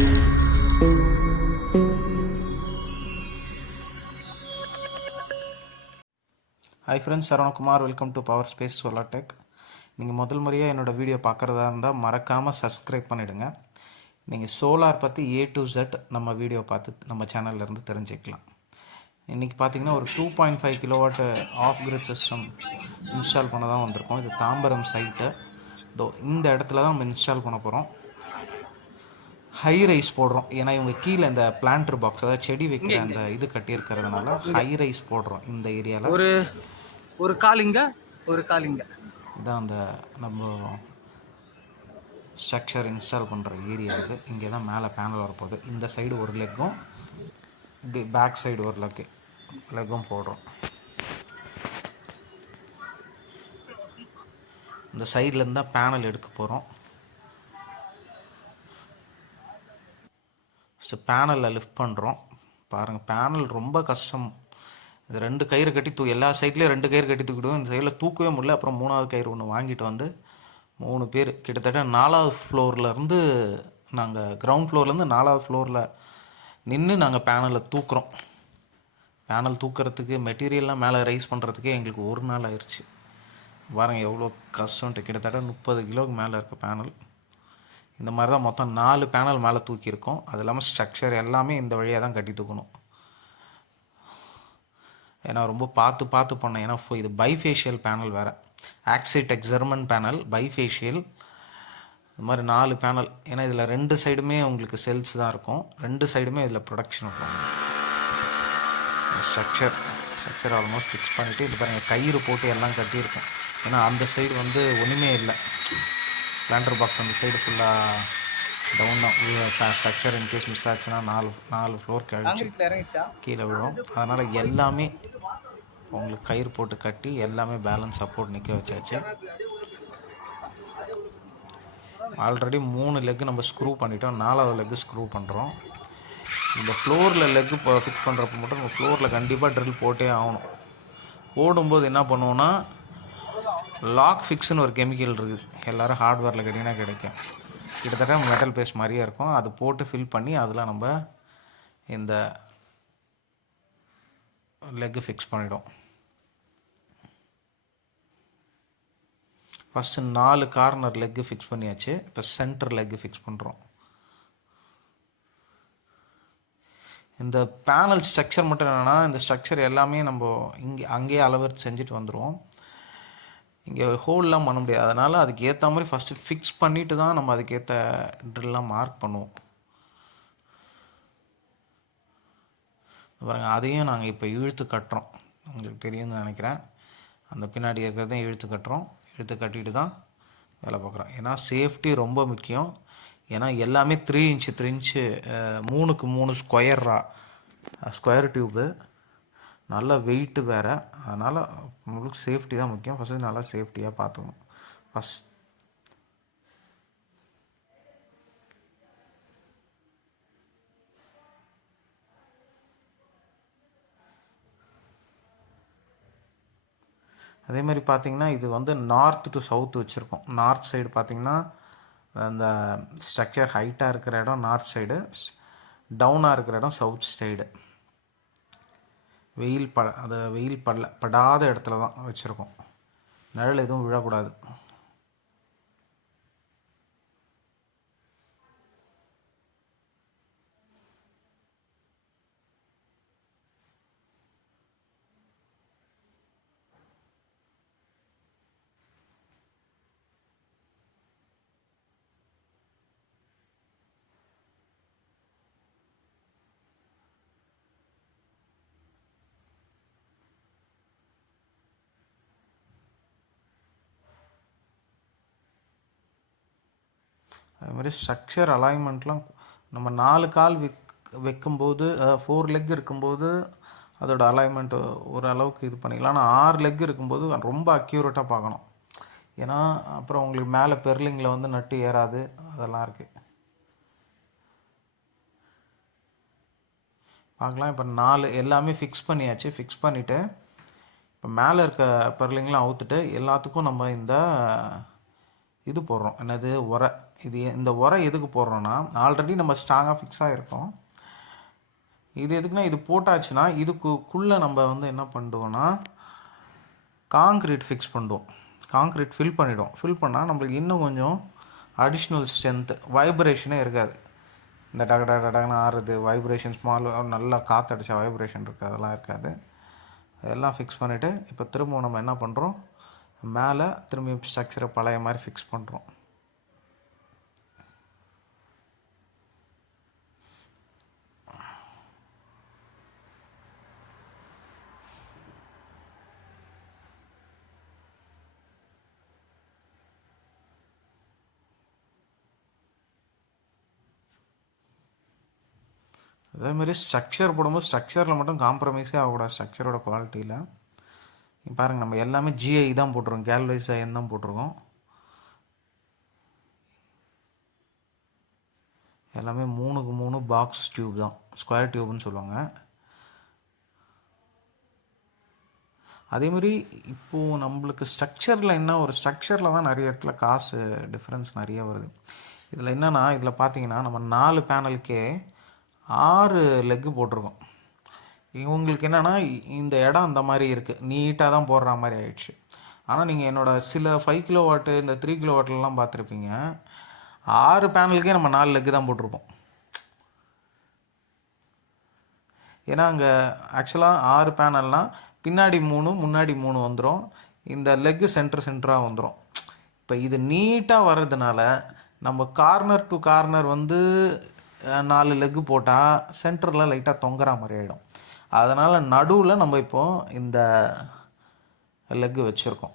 Hi friends, Saravanakumar. Welcome to power space solar tech. நீங்கள் முதல் முறையாக என்னோடய வீடியோ பார்க்குறதா இருந்தால் மறக்காமல் சப்ஸ்கிரைப் பண்ணிவிடுங்க. நீங்கள் சோலார் பற்றி A to Z நம்ம வீடியோ பார்த்து நம்ம சேனல்லேருந்து தெரிஞ்சுக்கலாம். இன்றைக்கி பார்த்தீங்கன்னா ஒரு 2.5 kilowatt of grid system install பண்ண தான் வந்திருக்கோம். இது தாம்பரம் சைட்டு. இந்த இடத்துல தான் நம்ம இன்ஸ்டால் பண்ண போகிறோம். ஹை ரைஸ் போடுறோம், ஏன்னா இவங்க கீழே இந்த பிளான்டர் பாக்ஸ், அதாவது செடி வைக்கிற அந்த இது கட்டியிருக்கிறதுனால ஹை ரைஸ் போடுறோம் இந்த ஏரியாவில். ஒரு காலிங்க இதான் அந்த நம்ம ஸ்ட்ரக்சர் இன்ஸ்டால் பண்ணுற ஏரியா. இது இங்கே தான் மேலே பேனல் வரப்போகுது. இந்த சைடு ஒரு லெக்கும், இப்படி பேக் சைடு ஒரு லெக்கும் போடுறோம். இந்த சைட்லேருந்து தான் பேனல் எடுக்க போகிறோம். ஸோ பேனலில் லிஃப்ட் பண்ணுறோம். பாருங்கள், பேனல் ரொம்ப கஷ்டம். இது 2 கயிறு கட்டி எல்லா சைட்லேயும் 2 கயிறு கட்டி தூக்கிடுவோம். இந்த சைடில் தூக்கவே முடியல. அப்புறம் 3வது கயிறு ஒன்று வாங்கிட்டு வந்து 3 பேர் கிட்டத்தட்ட 4வது ஃப்ளோர்லேருந்து நாங்கள் கிரவுண்ட் ஃப்ளோர்லேருந்து 4வது ஃப்ளோரில் நின்று நாங்கள் பேனலை தூக்குறோம். பேனல் தூக்கிறதுக்கு மெட்டீரியல்லாம் மேலே ரைஸ் பண்ணுறதுக்கே எங்களுக்கு ஒரு நாள் ஆயிடுச்சு. பாருங்கள் எவ்வளோ கஷ்டம்ட்டு. கிட்டத்தட்ட 30 கிலோவுக்கு மேலே இருக்க பேனல். இந்த மாதிரி தான் மொத்தம் 4 பேனல் மேலே தூக்கியிருக்கோம். அது இல்லாமல் ஸ்ட்ரக்சர் எல்லாமே இந்த வழியாக தான் கட்டி தூக்கணும். ஏன்னா ரொம்ப பார்த்து பண்ணேன். ஏன்னா இது பைஃபேஷியல் பேனல் வேறு. ஆக்சிடெக் ஜெர்மன் பேனல் பைஃபேஷியல். இது மாதிரி 4 பேனல். ஏன்னா இதில் 2 சைடுமே உங்களுக்கு செல்ஸ் தான் இருக்கும். 2 சைடுமே இதில் ப்ரொடக்ஷன் இருக்கும். ஸ்ட்ரக்சர் ஆல்மோஸ்ட் ஃபிக்ஸ் பண்ணிவிட்டு இது பாருங்கள் கயிறு போட்டு எல்லாம் கட்டியிருக்கேன். ஏன்னா அந்த சைடு வந்து ஒன்றுமே இல்லை. பிளான்டர் பாக்ஸ் அந்த சைடு ஃபுல்லாக டவுன் தான். ஸ்ட்ரக்சர் இன்கேஸ் மிஸ் ஆச்சுன்னா 4 ஃப்ளோர் கழிச்சு கீழே விழும். அதனால் எல்லாமே உங்களுக்கு கயிறு போட்டு கட்டி எல்லாமே பேலன்ஸ் சப்போர்ட் நிற்க வச்சாச்சு. ஆல்ரெடி 3 லெக்கு நம்ம ஸ்க்ரூ பண்ணிட்டோம். 4வது லெக்கு ஸ்க்ரூ பண்ணுறோம். இந்த ஃப்ளோரில் லெக்கு ஃபிக்ஸ் பண்ணுறப்ப மட்டும் நம்ம ஃப்ளோரில் கண்டிப்பாக ட்ரில் போட்டே ஆகணும். போடும்போது என்ன பண்ணுவோன்னா, லாக் ஃபிக்ஸ்னு ஒரு கெமிக்கல் இருக்குது. எல்லோரும் ஹார்ட்வேரில் கேட்டிங்கன்னா கிடைக்கும். கிட்டத்தட்ட மெட்டல் பேஸ்ட் மாதிரியே இருக்கும். அது போட்டு ஃபில் பண்ணி அதில் நம்ம இந்த லெக்கு ஃபிக்ஸ் பண்ணிவிடும். ஃபஸ்ட்டு 4 கார்னர் லெக்கு ஃபிக்ஸ் பண்ணியாச்சு. இப்போ சென்டர் லெக்கு ஃபிக்ஸ் பண்ணுறோம். இந்த பேனல் ஸ்ட்ரக்சர் மட்டும் என்னென்னா, இந்த ஸ்ட்ரக்சர் எல்லாமே நம்ம அங்கேயே அளவு செஞ்சுட்டு வந்துடுவோம். இங்கே ஹோல்லாம் பண்ண முடியாது. அதனால் அதுக்கு ஏற்ற மாதிரி ஃபஸ்ட்டு ஃபிக்ஸ் பண்ணிவிட்டு தான் நம்ம அதுக்கேற்ற ட்ரில்லாம் மார்க் பண்ணுவோம். பாருங்கள், அதையும் நாங்கள் இப்போ இழுத்து கட்டுறோம். உங்களுக்கு தெரியும்னு நினைக்கிறேன். அந்த பின்னாடி இருக்கிறதையும் இழுத்து கட்டுறோம். இழுத்து கட்டிட்டு தான் வேலை பார்க்குறோம். ஏன்னா சேஃப்டி ரொம்ப முக்கியம். ஏன்னா எல்லாமே 3 இன்ச்சு 3க்கு 3 ஸ்கொயர் டியூப்பு. நல்ல வெயிட்டு வேறு. அதனால் உங்களுக்கு சேஃப்டி தான் முக்கியம். ஃபஸ்ட்டு நல்லா சேஃப்டியாக பார்த்துக்கணும். அதே மாதிரி பார்த்திங்கன்னா, இது வந்து நார்த் டு சவுத் வச்சுருக்கோம். நார்த் சைடு பார்த்திங்கன்னா அந்த ஸ்ட்ரக்சர் ஹைட்டாக இருக்கிற இடம் நார்த் சைடு, டவுனாக இருக்கிற இடம் சவுத் சைடு. வெயில் படாத இடத்துல தான் வச்சுருக்கோம். நிழல் எதுவும் விழக்கூடாது. அது மாதிரி ஸ்ட்ரக்சர் அலைன்மெண்ட்லாம் நம்ம 4 கால் வைக்கும்போது, 4 லெக் இருக்கும்போது அதோட அலைன்மெண்ட் ஓரளவுக்கு இது பண்ணிக்கலாம். ஆனால் 6 லெக் இருக்கும்போது ரொம்ப அக்யூரேட்டாக பார்க்கணும். ஏன்னா அப்புறம் உங்களுக்கு மேலே பெர்லிங்கில் வந்து நட்டு ஏறாது. அதெல்லாம் இருக்குது. பார்க்கலாம். இப்போ 4 எல்லாமே ஃபிக்ஸ் பண்ணியாச்சு. ஃபிக்ஸ் பண்ணிவிட்டு இப்போ மேலே இருக்க பெர்லிங்லாம் அவுத்துட்டு எல்லாத்துக்கும் நம்ம இந்த இது போடுறோம். என்னது, உரை. இது இந்த உரை எதுக்கு போடுறோன்னா, ஆல்ரெடி நம்ம ஸ்ட்ராங்காக ஃபிக்ஸ் ஆகிருக்கோம். இது எதுக்குன்னா, இது போட்டாச்சுன்னா இதுக்குள்ளே நம்ம வந்து என்ன பண்ணுவோன்னா காங்க்ரீட் ஃபிக்ஸ் பண்ணுவோம். காங்க்ரீட் ஃபில் பண்ணிவிடும். ஃபில் பண்ணால் நம்மளுக்கு இன்னும் கொஞ்சம் அடிஷ்னல் ஸ்ட்ரென்த்து, வைப்ரேஷனே இருக்காது. இந்த டகன்னு ஆறுது வைப்ரேஷன் ஸ்மால் நல்லா காற்றடிச்சா வைப்ரேஷன் இருக்குது, அதெல்லாம் இருக்காது. அதெல்லாம் ஃபிக்ஸ் பண்ணிவிட்டு இப்போ திரும்ப நம்ம என்ன பண்ணுறோம், மேலே திரும்பி ஸ்ட்ரக்சரை பழைய மாதிரி ஃபிக்ஸ் பண்ணுறோம். அதேமாதிரி ஸ்ட்ரக்சர் போடும்போது ஸ்ட்ரக்சரில் மட்டும் காம்ப்ரமைஸே ஆகக்கூடாது. ஸ்ட்ரக்சரோட குவாலிட்டியில் பாருங்கள், நம்ம எல்லாமே ஜிஐ தான் போட்டிருக்கோம், கேல்வைஸ் ஐஎன் தான் போட்டிருக்கோம். எல்லாமே 3க்கு 3 பாக்ஸ் டியூப் தான், ஸ்கொயர் டியூப்னு சொல்லுவாங்க. அதேமாதிரி இப்போது நம்மளுக்கு ஸ்ட்ரக்சரில் என்ன, ஒரு ஸ்ட்ரக்சரில் தான் நிறைய இடத்துல காசு டிஃப்ரென்ஸ் நிறைய வருது. இதில் என்னென்னா, இதில் பார்த்தீங்கன்னா நம்ம 4 பேனலுக்கே 6 லெக்கு போட்டிருக்கோம். இவங்களுக்கு என்னென்னா இந்த இடம் அந்த மாதிரி இருக்குது, நீட்டாக தான் போடுற மாதிரி ஆயிடுச்சு. ஆனால் நீங்கள் என்னோடய சில 5 கிலோ வாட்டு இந்த 3 கிலோ வாட்டிலலாம் பார்த்துருப்பீங்க, 6 பேனலுக்கே நம்ம 4 லெக்கு தான் போட்டிருப்போம். ஏன்னா அங்கே ஆக்சுவலாக 6 பேனல்னால் பின்னாடி 3 முன்னாடி 3 வந்துடும், இந்த லெக்கு சென்டராக வந்துடும். இப்போ இது நீட்டாக வர்றதுனால நம்ம கார்னர் டு கார்னர் வந்து 4 லெக்கு போட்டால் சென்டரில் லைட்டாக தொங்குற மாதிரி ஆகிடும். அதனால் நடுவில் நம்ம இப்போது இந்த லெக்கு வச்சுருக்கோம்.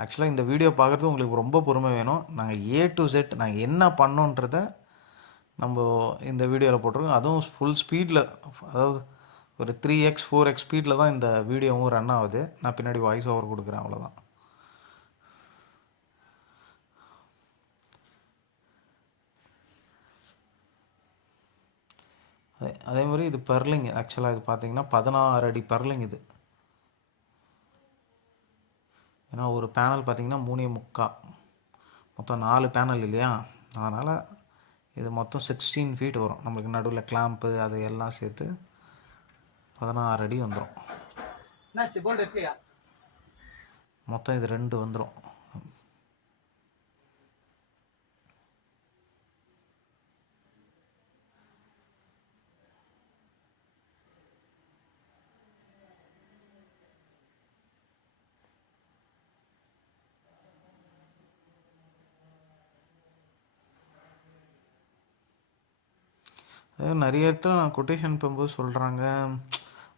ஆக்சுவலாக இந்த வீடியோ பார்க்குறது உங்களுக்கு ரொம்ப பொறுமை வேணும். நாங்கள் A to Z நாங்கள் என்ன பண்ணோன்றதை நம்ம இந்த வீடியோவில் போட்டிருக்கோம். அதுவும் ஃபுல் ஸ்பீடில், அதாவது ஒரு 3x 4x ஸ்பீடில் தான் இந்த வீடியோவும் ரன் ஆகுது. நான் பின்னாடி வாய்ஸ் ஓவர் கொடுக்குறேன், அவ்வளோதான். அதே மாதிரி இது பெர்லிங். ஆக்சுவலாக இது பார்த்தீங்கன்னா 16 அடி பெர்லிங் இது. ஏன்னா ஒரு பேனல் பார்த்தீங்கன்னா 3.75, மொத்தம் 4 பேனல் இல்லையா, அதனால் இது மொத்தம் 16 ஃபீட் வரும். நம்மளுக்கு நடுவில் கிளாம்ப்பு அது எல்லாம் சேர்த்து 16 அடி வந்துடும். மொத்தம் இது 2 வந்துடும். நிறைய இடத்துல நான் கொட்டேஷன் போகும்போது சொல்கிறாங்க,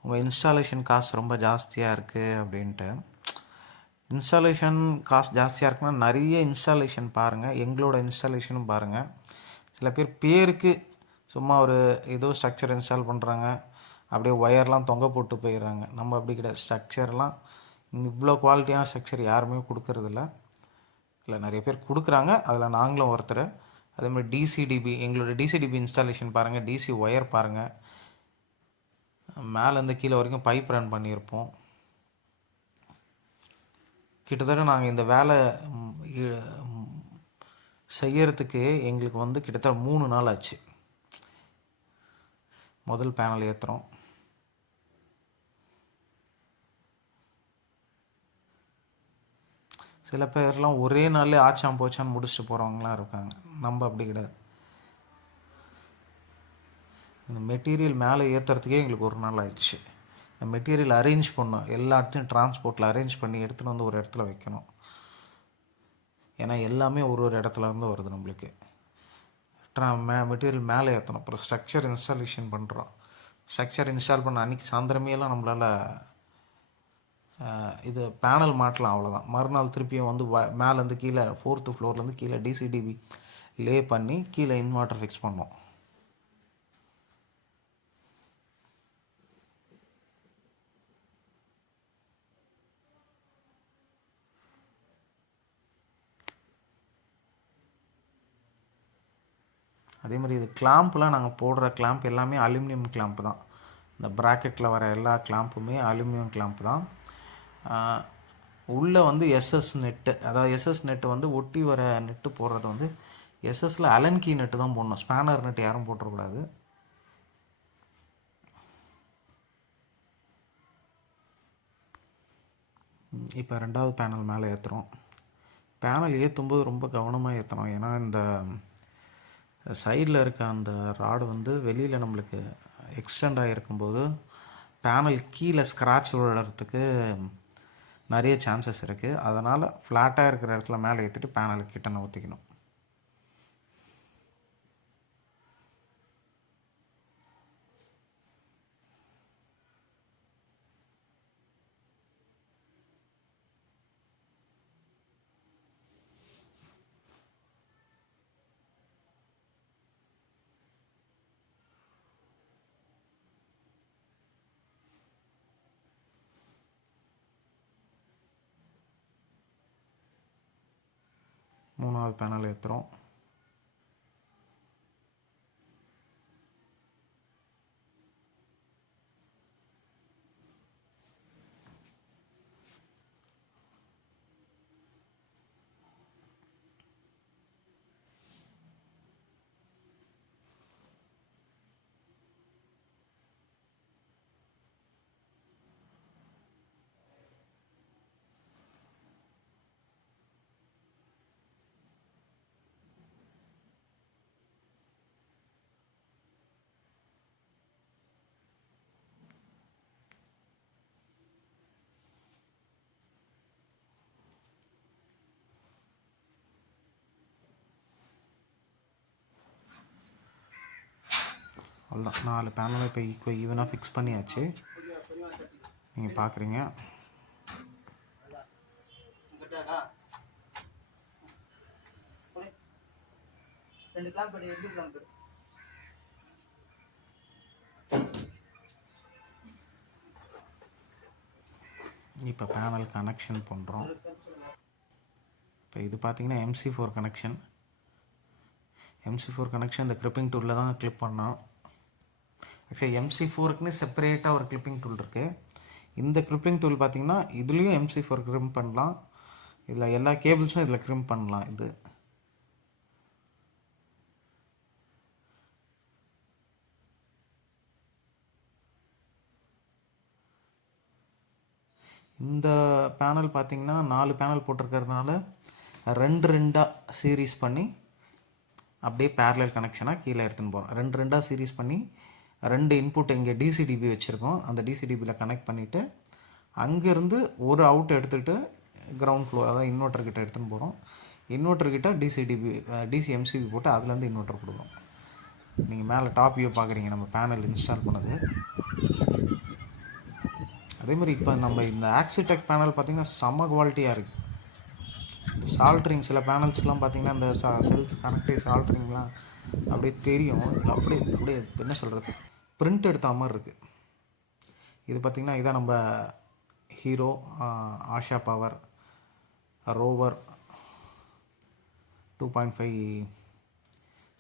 உங்கள் இன்ஸ்டாலேஷன் காஸ்ட் ரொம்ப ஜாஸ்தியாக இருக்குது அப்படின்ட்டு. இன்ஸ்டாலேஷன் காஸ்ட் ஜாஸ்தியாக இருக்குன்னா நிறைய இன்ஸ்டாலேஷன் பாருங்கள், எங்களோட இன்ஸ்டாலேஷனும் பாருங்கள். சில பேருக்கு சும்மா ஒரு ஏதோ ஸ்ட்ரக்சர் இன்ஸ்டால் பண்ணுறாங்க, அப்படியே ஒயர்லாம் தொங்க போட்டு போயிடுறாங்க. நம்ம அப்படி கிடையாது. ஸ்ட்ரக்சர்லாம் இவ்வளோ குவாலிட்டியான ஸ்ட்ரக்சர் யாருமே கொடுக்கறதில்ல. இல்லை, நிறைய பேர் கொடுக்குறாங்க, அதில் நாங்களும் ஒருத்தர். அதேமாதிரி டிசிடிபி, எங்களோட டிசிடிபி இன்ஸ்டாலேஷன் பாருங்கள், டிசி ஒயர் பாருங்கள், மேலேருந்து கீழே வரைக்கும் பைப் ரன் பண்ணியிருப்போம். கிட்டத்தட்ட நாங்கள் இந்த வேலை செய்யறதுக்கு எங்களுக்கு வந்து கிட்டத்தட்ட 3 நாள் ஆச்சு. முதல் பேனல் ஏற்றுறோம், சில பேர்லாம் ஒரே நாள்லேயே ஆச்சாம் போச்சான்னு முடிச்சுட்டு போகிறவங்களாம் இருக்காங்க. நம்ம அப்படி கிடையாது. இந்த மெட்டீரியல் மேலே ஏற்றுறதுக்கே எங்களுக்கு 1 நாள் ஆயிடுச்சு. இந்த மெட்டீரியல் அரேஞ்ச் பண்ணோம், எல்லாத்தையும் டிரான்ஸ்போர்ட்டில் அரேஞ்ச் பண்ணி எடுத்துகிட்டு வந்து ஒரு இடத்துல வைக்கணும். ஏன்னா எல்லாமே ஒரு இடத்துல இருந்து வருது நம்மளுக்கு. மெட்டீரியல் மேலே ஏற்றணும், அப்புறம் ஸ்ட்ரக்சர் இன்ஸ்டாலேஷன் பண்ணுறோம். ஸ்ட்ரக்சர் இன்ஸ்டால் பண்ண அன்றைக்கி சாயந்தரமேலாம் நம்மளால் இது பேனல் மாட்டலாம், அவ்வளோதான். மறுநாள் திருப்பியும் வந்து மேலேருந்து கீழே 4th ஃப்ளோர்லேருந்து கீழே டிசிடிபி லே பண்ணி கீழே இன்வெர்ட்டர் ஃபிக்ஸ் பண்ணோம். அதே மாதிரி இது கிளாம்ப்லாம் நாங்கள் போடுற கிளாம்ப் எல்லாமே அலுமினியம் கிளாம்ப் தான். இந்த ப்ராக்கெட்டில் வர எல்லா கிளாம்புமே அலுமினியம் கிளாம்ப் தான். உள்ளே வந்து எஸ்எஸ் நெட்டு, அதாவது எஸ்எஸ் நெட்டு வந்து ஒட்டி வர நெட்டு போடுறது வந்து எஸ்எஸ்ல அலன் கீ நெட்டு தான் போடணும், ஸ்பேனர் நெட் யாரும் போட்டுறக்கூடாது. இப்போ ரெண்டாவது பேனல் மேலே ஏற்றுறோம். பேனல் ஏற்றும்போது ரொம்ப கவனமாக ஏற்றணும், ஏன்னா இந்த சைடில் இருக்க அந்த ராடு வந்து வெளியில் நம்மளுக்கு எக்ஸ்டெண்ட் ஆகிருக்கும்போது பேனல் கீழே ஸ்க்ராட்ச் விழுறதுக்கு நிறைய சான்சஸ் இருக்குது. அதனால் ஃப்ளாட்டாக இருக்கிற இடத்துல மேலே ஏற்றிட்டு பேனல் கிட்ட நவுத்திக்கணும். மூணாவது பேனல் ஏற்றுறோம். அவ்வளோதான், 4 பேனலை இப்போ ஈவனாக ஃபிக்ஸ் பண்ணியாச்சு. நீங்கள் பார்க்குறீங்க. இப்போ பேனல் கனெக்ஷன் பண்ணுறோம். இப்போ இது பார்த்தீங்கன்னா MC4 கனெக்ஷன். MC4 கனெக்ஷன் இந்த கிளிப்பிங் டூலில் தான் கிளிப் பண்ணோம். ஆக்சுவலி MC4க்குன்னு செப்பரேட்டாக ஒரு கிளிப்பிங் டூல் இருக்குது. இந்த கிளிப்பிங் டூல் பார்த்தீங்கன்னா இதுலேயும் MC4 கிரிம் பண்ணலாம், இதில் எல்லா கேபிள்ஸும் இதில் கிரிம் பண்ணலாம். இது இந்த பேனல் பார்த்தீங்கன்னா 4 பேனல் போட்டிருக்கிறதுனால ரெண்டாக சீரீஸ் பண்ணி அப்படியே பேரலல் கனெக்ஷனாக கீழே எடுத்துன்னு போகிறோம். ரெண்டாக சீரீஸ் பண்ணி 2 இன்புட் இங்கே டிசிடிபி வச்சுருக்கோம். அந்த டிசிடிபியில் கனெக்ட் பண்ணிவிட்டு அங்கேருந்து ஒரு அவுட் எடுத்துகிட்டு கிரவுண்ட் ஃப்ளோர், அதாவது இன்வெர்ட்டர்கிட்ட எடுத்துன்னு போகிறோம். இன்வெர்ட்டர்கிட்ட டிசிஎம்சிபி போட்டு அதுலேருந்து இன்வெர்ட்டர் கொடுக்குறோம். நீங்கள் மேலே டாப் வியூ பார்க்குறீங்க நம்ம பேனல் இன்ஸ்டால் பண்ணது. அதே மாதிரி இப்போ நம்ம இந்த ஆக்சிடெக் பேனல் பார்த்திங்கன்னா செம்ம குவாலிட்டியாக இருக்குது. இந்த சால்ட்ரிங் சில பேனல்ஸ்லாம் பார்த்திங்கன்னா இந்த செல்ஸ் கனெக்டிவ் சால்ட்ரிங்லாம் அப்படியே தெரியும், இதில் அப்படியே அப்படியே என்ன சொல்கிறது, பிரிண்ட் எடுத்த மாதிரி இருக்குது. இது பார்த்திங்கன்னா இதான் நம்ம hero Asha power rover 2.5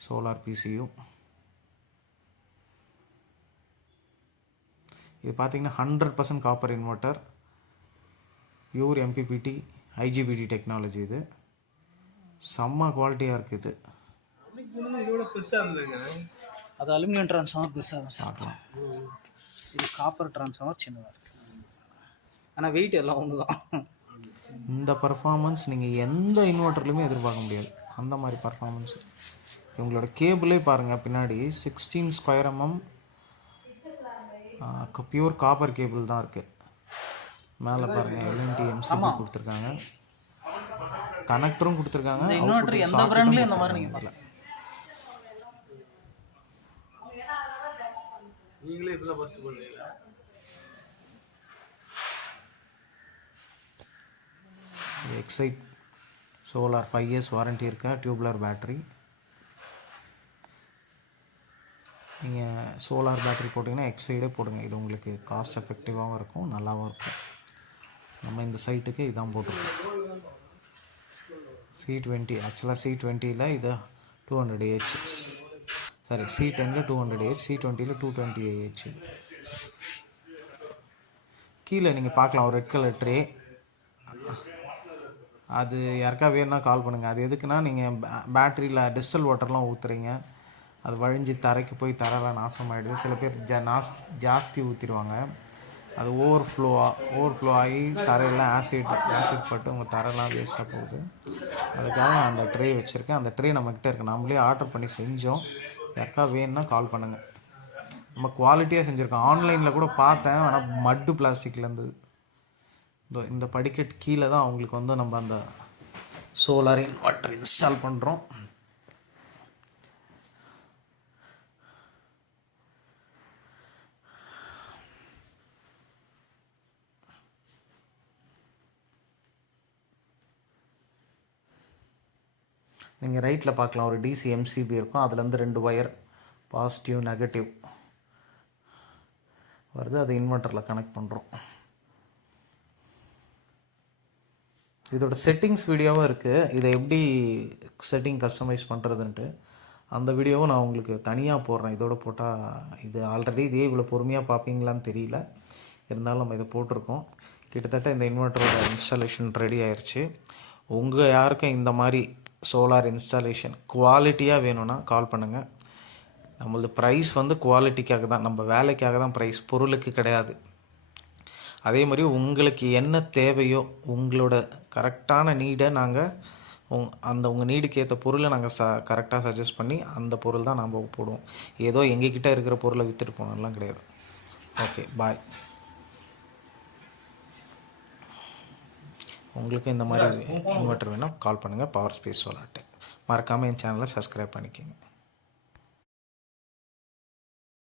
solar PCU. இது பார்த்திங்கன்னா 100% copper inverter, pure MPPT IGBT technology. இது செம்ம குவாலிட்டியாக இருக்குது. இதோட பெருசாக இருந்ததுங்க, அது அலுமினியம் ட்ரான்ஸ்ஃபார்மர் பெருசாக தான் சாப்பிடலாம். இது காப்பர் ட்ரான்ஸ்ஃபார்மர் சின்னதாக இருக்குது, ஆனால் வெயிட் எல்லாம் ஒன்று தான். இந்த பர்ஃபார்மன்ஸ் நீங்கள் எந்த இன்வெர்ட்டர்லையுமே எதிர்பார்க்க முடியாது, அந்த மாதிரி பர்ஃபார்மன்ஸ். இவங்களோட கேபிளே பாருங்கள், பின்னாடி 16 square mm pure copper cable தான் இருக்குது. மேலே பாருங்கள் LNT MCB கொடுத்துருக்காங்க, கனெக்டரும் கொடுத்துருக்காங்க. இன்வெர்ட்டர் எந்த பிராண்ட்லேயும் இந்த மாதிரி நீங்கள் நீங்களே இப்போ தான் ஃபஸ்ட்டு பண்ணுறீங்களா? எக்ஸைட் சோலார் 5 years வாரண்ட்டி இருக்கா, டியூப்லர் பேட்ரி. நீங்கள் சோலார் பேட்ரி போட்டிங்கன்னா எக்ஸைடே போடுங்க, இது உங்களுக்கு காஸ்ட் எஃபெக்டிவாகவும் இருக்கும், நல்லாவும் இருக்கும். நம்ம இந்த சைட்டுக்கு இதான் போட்டிருக்கோம். C20, ஆக்சுவலாக C20ல் இது 200 AH, சாரி C10ல் 200 AH, C20ல் 220 AH. இது கீழே நீங்கள் பார்க்கலாம் ஒரு ரெட் கலர் ட்ரே, அது யாருக்கா வேணும்னா கால் பண்ணுங்கள். அது எதுக்குன்னா, நீங்கள் பேட்டரியில் டிஸ்டில் வாட்டர்லாம் ஊற்றுறீங்க, அது வழிஞ்சு தரைக்கு போய் தரைலாம் நாசமாயிடுது. சில பேர் ஜாஸ்தி ஊற்றிடுவாங்க, அது ஓவர்ஃப்ளோ ஆகி தரையெல்லாம் ஆசிட் பட்டு உங்கள் தரையெல்லாம் வேஸ்ட்டாக போகுது. அதுக்காக நான் அந்த ட்ரே வச்சுருக்கேன். அந்த ட்ரே நம்மக்கிட்ட இருக்குது, நம்மளே ஆர்டர் பண்ணி செஞ்சோம். யாருக்கா வேணும்னா கால் பண்ணுங்கள். நம்ம குவாலிட்டியாக செஞ்சுருக்கோம். ஆன்லைனில் கூட பார்த்தேன், ஆனால் மட்டு பிளாஸ்டிக்கில் இருந்தது. இந்த படிக்கட்டு கீழே தான் அவங்களுக்கு வந்து நம்ம அந்த சோலார் இன்வெர்ட்டர் இன்ஸ்டால் பண்ணுறோம். நீங்கள் ரைட்டில் பார்க்கலாம், ஒரு டிசி எம்சிபி இருக்கும், அதுலேருந்து 2 ஒயர் பாசிட்டிவ் நெகட்டிவ் வருது, அதை இன்வெர்ட்டரில் கனெக்ட் பண்ணுறோம். இதோட செட்டிங்ஸ் வீடியோவும் இருக்குது, இதை எப்படி செட்டிங் கஸ்டமைஸ் பண்ணுறதுன்ட்டு அந்த வீடியோவும் நான் உங்களுக்கு தனியாக போடுறேன். இதோட போட்டால் இது ஆல்ரெடி இதே இவ்வளோ பொறுமையாக பார்ப்பீங்களான்னு தெரியல, இருந்தாலும் நம்ம இதை போட்டிருக்கோம். கிட்டத்தட்ட இந்த இன்வெர்ட்டரோட இன்ஸ்டாலேஷன் ரெடி ஆயிடுச்சு. உங்கள் யாருக்கும் இந்த மாதிரி சோலார் இன்ஸ்டாலேஷன் குவாலிட்டியாக வேணும்னா கால் பண்ணுங்கள். நம்மளது ப்ரைஸ் வந்து குவாலிட்டிக்காக தான், நம்ம வேலைக்காக தான் ப்ரைஸ், பொருளுக்கு கிடையாது. அதே மாதிரி உங்களுக்கு என்ன தேவையோ உங்களோட கரெக்டான நீடை நாங்கள் உங்கள் நீடுக்கு ஏற்ற பொருளை நாங்கள் கரெக்டாக சஜஸ்ட் பண்ணி அந்த பொருள் தான் நம்ம போடுவோம். ஏதோ எங்ககிட்ட இருக்கிற பொருளை விற்றுட்டு போனோம்லாம் கிடையாது. ஓகே, பாய். உங்களுக்கு இந்த மாதிரி இன்வெர்ட்டர் வேணால் கால் பண்ணுங்கள். Power space solar tech. மறக்காமல் என் சேனலை சப்ஸ்கிரைப் பண்ணிக்கோங்க.